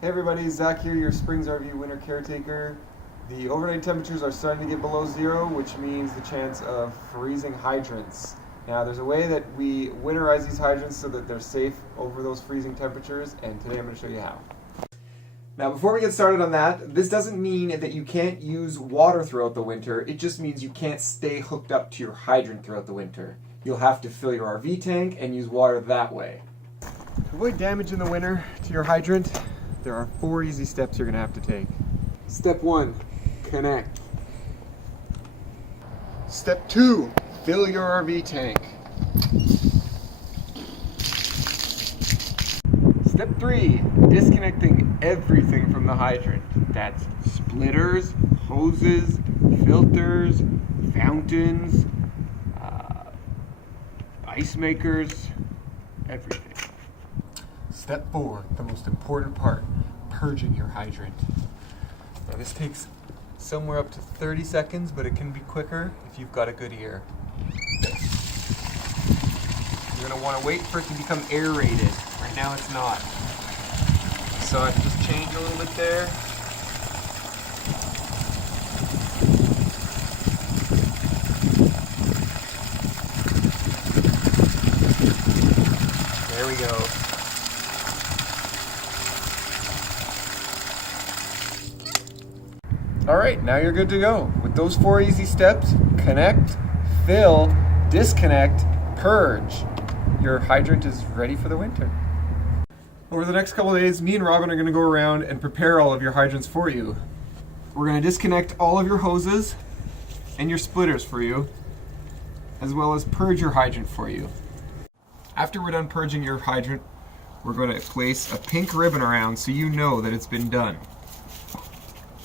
Hey everybody, Zach here, your Springs RV winter caretaker. The overnight temperatures are starting to get below zero, which means the chance of freezing hydrants. Now there's a way that we winterize these hydrants so that they're safe over those freezing temperatures, and today I'm going to show you how. Now before we get started on that, this doesn't mean that you can't use water throughout the winter, it just means you can't stay hooked up to your hydrant throughout the winter. You'll have to fill your RV tank and use water that way. To avoid damage in the winter to your hydrant, there are 4 easy steps you're going to have to take. Step 1, connect. Step 2, fill your RV tank. Step 3, disconnecting everything from the hydrant. That's splitters, hoses, filters, fountains, ice makers, everything. Step 4, the most important part, purging your hydrant. Now this takes somewhere up to 30 seconds, but it can be quicker if you've got a good ear. You're going to want to wait for it to become aerated. Right now it's not. So I can just change a little bit there. There we go. Alright, now you're good to go. With those 4 easy steps, connect, fill, disconnect, purge. Your hydrant is ready for the winter. Over the next couple of days, me and Robin are going to go around and prepare all of your hydrants for you. We're going to disconnect all of your hoses and your splitters for you, as well as purge your hydrant for you. After we're done purging your hydrant, we're going to place a pink ribbon around so you know that it's been done.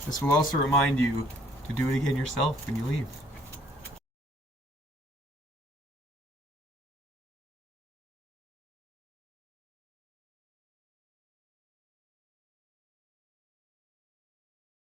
This will also remind you to do it again yourself when you leave.